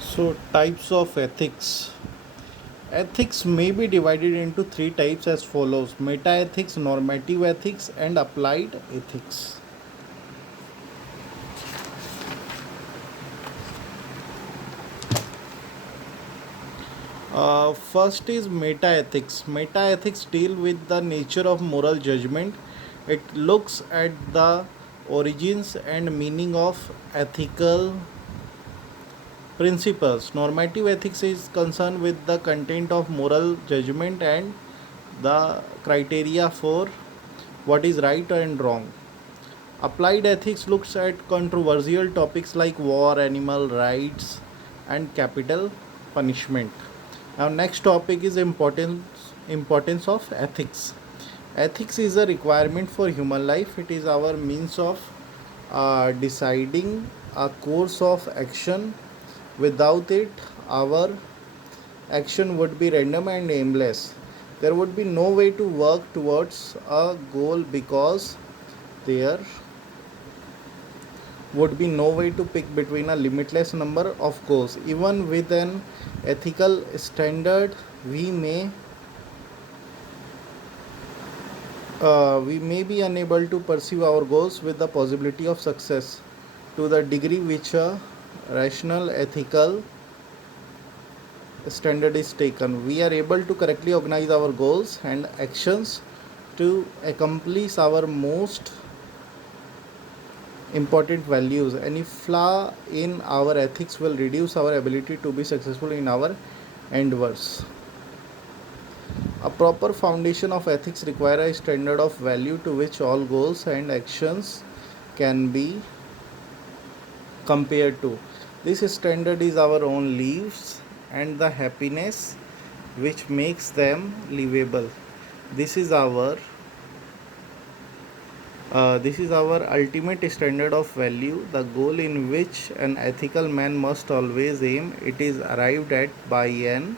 So, types of ethics. Ethics may be divided into three types as follows: meta ethics, normative ethics, and applied ethics. First is meta ethics. Meta ethics deal with the nature of moral judgment. It looks at the origins and meaning of ethical principles. Normative ethics is concerned with the content of moral judgment and the criteria for what is right and wrong. Applied ethics looks at controversial topics like war, animal rights, and capital punishment. Now, next topic is importance of ethics. Ethics is a requirement for human life. It is our means of deciding a course of action. Without it, our action would be random and aimless. There would be no way to work towards a goal because there would be no way to pick between a limitless number of goals. Even with an ethical standard, we may be unable to pursue our goals with the possibility of success to the degree which a rational ethical standard is taken. We are able to correctly organize our goals and actions to accomplish our most important values. Any flaw in our ethics will reduce our ability to be successful in our endeavors. A proper foundation of ethics requires a standard of value to which all goals and actions can be compared to. This standard is our own lives and the happiness which makes them livable. This is our this is our ultimate standard of value, the goal in which an ethical man must always aim. It is arrived at by an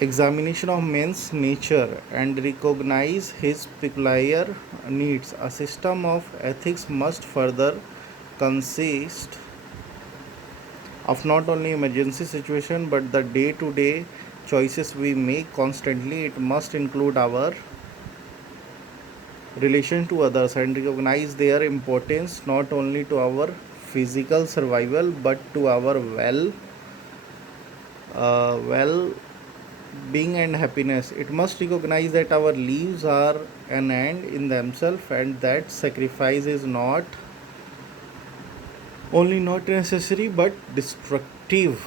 examination of man's nature and recognize his peculiar needs. A system of ethics must further consist of not only emergency situation but the day-to-day choices we make constantly. It must include our relation to others and recognize their importance not only to our physical survival but to our well being and happiness. It must recognize that our lives are an end in themselves and that sacrifice is not only not necessary but destructive.